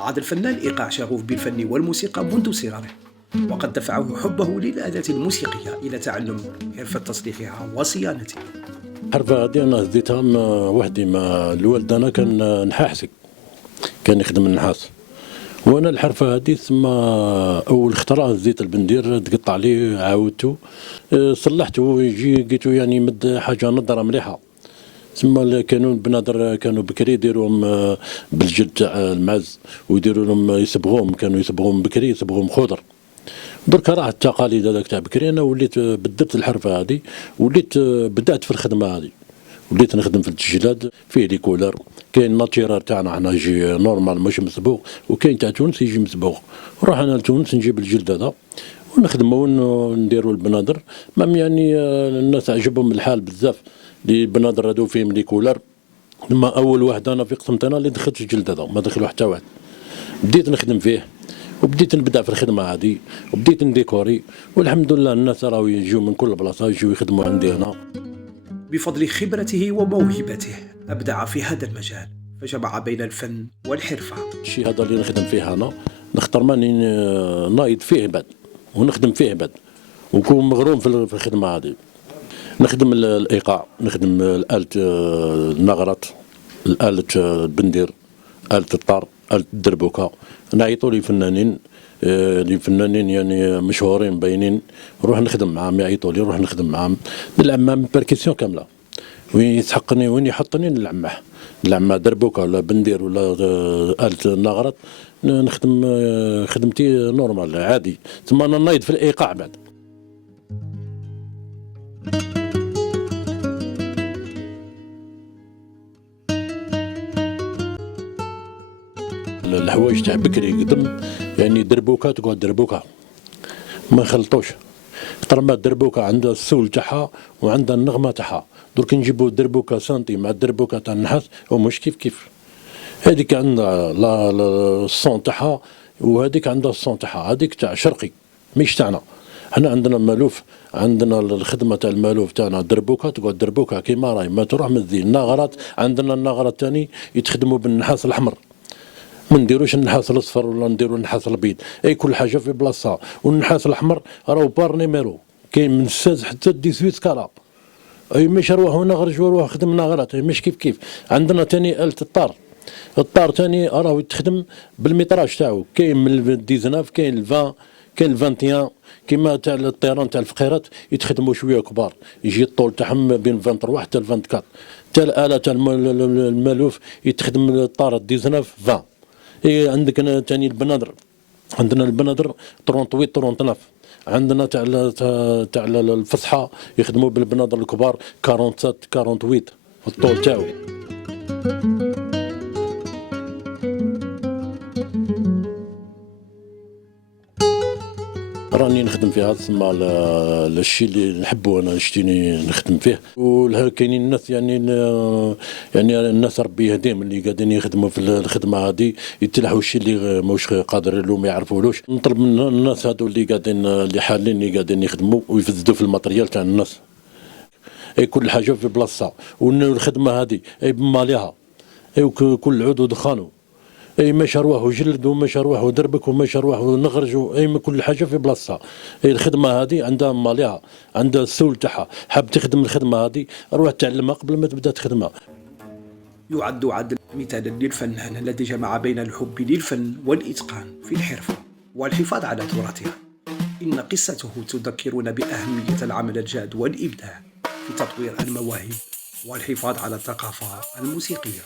عاد الفنان إيقاع شغوف بالفن والموسيقى منذ صغره، وقد دفعه حبه للآلات الموسيقية إلى تعلم حرفة تصليحها وصيانتها. الحرفة هذه أنا هزيتها وحدي مع الوالد. أنا كان نحاحسي، كان يخدم النحاس، وأنا الحرفة هذه ثم أول خطرة هزيت البندير تقطع لي، عاودته صلحته، لقيته يعني يمد حاجة نظرة مليحة. ثم كانوا البنادر كانوا بكري يديروهم بالجلد تاع المعز، ويديروا لهم يصبغوهم، كانوا يصبغوهم بكري، يصبغوهم خضر. درك راح التقاليد هذاك تاع بكري، انا وليت بدلت الحرفه هذه، وليت بدات في الخدمه هذه، وليت نخدم في التسجيلات فيه لي كولر. كاين ناتشيرال تاعنا حنا يجي نورمال ماشي مصبوغ، وكاين تاع تونس يجي مصبوغ. نروح انا لتونس نجيب الجلد هذا ونخدموا ونديروا البنادر. مام يعني الناس عجبهم الحال بزاف، لي البنادر هذو فيهم لي كولر. لما اول واحد انا في قسمت انا اللي دخلت الجلد هذا، ما دخلوا حتى واحد. بديت نخدم فيه وبديت نبدا في الخدمه هذه، وبديت نديكوري، والحمد لله الناس راهو يجيو من كل بلاصه يجيو يخدموا عندي هنا. بفضل خبرته وموهبته أبدع في هذا المجال، فجمع بين الفن والحرفة. الشيء هذا اللي نخدم فيه انا نختار ماني نايض فيه بعد ونخدم فيه بعد، ونكون مغروم في الخدمه هذه. نخدم الايقاع، نخدم الآلة النغرات، الآلة البندير، آلة الطار، آلة الدربوكة. نعيطوا لي فنانين، يعني مشهورين باينين، نروح نخدم معاهم، يعيطوا لي نروح نخدم معاهم، نلعب معاهم بيركسيون كامله. وين يسحقني وين يحطني نلعب دربوكة ولا بندير ولا آلة النغرات. نخدم خدمتي نورمال عادي، ثم انا نايض في الايقاع بعد. الحوايج تاع بكري قدم يعني دربوكه، تقعد دربوكه ما يخلطوش. ترى ما الدربوكه عندها السول تاعها وعندها النغمه تاعها. درك نجيبو الدربوكه سانتي مع الدربوكه تاع النحاس ومش كيف. هذيك عندها الصون تاعها، وهذيك عندها الصون تاعها. هذيك تاع شرقي مش تاعنا. حنا عندنا مالوف، عندنا الخدمه تاع المالوف تاعنا دربوكه، تقعد دربوكه كيما راهي ما تروح من ذي. الناغرات عندنا الناغرات ثاني يتخدموا بالنحاس الاحمر، ما نديروش النحاس الاصفر ولا نديروا النحاس الابيض، اي كل حاجه في بلاصتها. والنحاس الاحمر راهو بار نيميرو، كاين من 16 حتى 18 كالا. اي مش روح ونغرج وروح خدم ناغرات، مش كيف. عندنا ثاني آلة الطار ثاني راهو يتخدم بالميتراج تاعو، كاين من 19 كاين 20 كاين 21. كيما تاع الطيران تاع الفقيرات يتخدموا شويه كبار، يجي الطول تاعهم بين 23 حتى 24. تاع الآلة تاع المالوف يتخدم الطار 19 20. اي عندك ثاني البنادر، عندنا البنادر 38 39. عندنا تاع الفصحى يخدموا بالبنادر الكبار 47 48 الطول تاعو. راني نخدم فيها، تسمى الشيء اللي نحبه انا نشتيني نخدم فيه. وكاينين الناس يعني الناس ربي يهديهم اللي قاعدين يخدموا في الخدمه هذه، يتلحوا الشيء اللي ماهوش قادر له ما يعرفولوش. نطلب من الناس هذو اللي قاعدين اللي حالين اللي قاعدين يخدموا ويفسدوا في الماتريال تاع الناس. اي كل حاجه في بلاصتها، والخدمه هذه اي بماليها، اي كل عود ودخانه، اي ماشي روح وجلد وماشي روح ودربك وماشي روح ونغرج، اي كل حاجه في بلاصتها. اي الخدمه هذه عندها ماليها، عندها السول تاعها. حاب تخدم الخدمه هذه روح تعلمها قبل ما تبدا تخدمها. يعد عدل مثالا للفنان الذي جمع بين الحب للفن والإتقان في الحرفة والحفاظ على تراثها. إن قصته تذكرنا بأهمية العمل الجاد والإبداع في تطوير المواهب والحفاظ على الثقافة الموسيقية.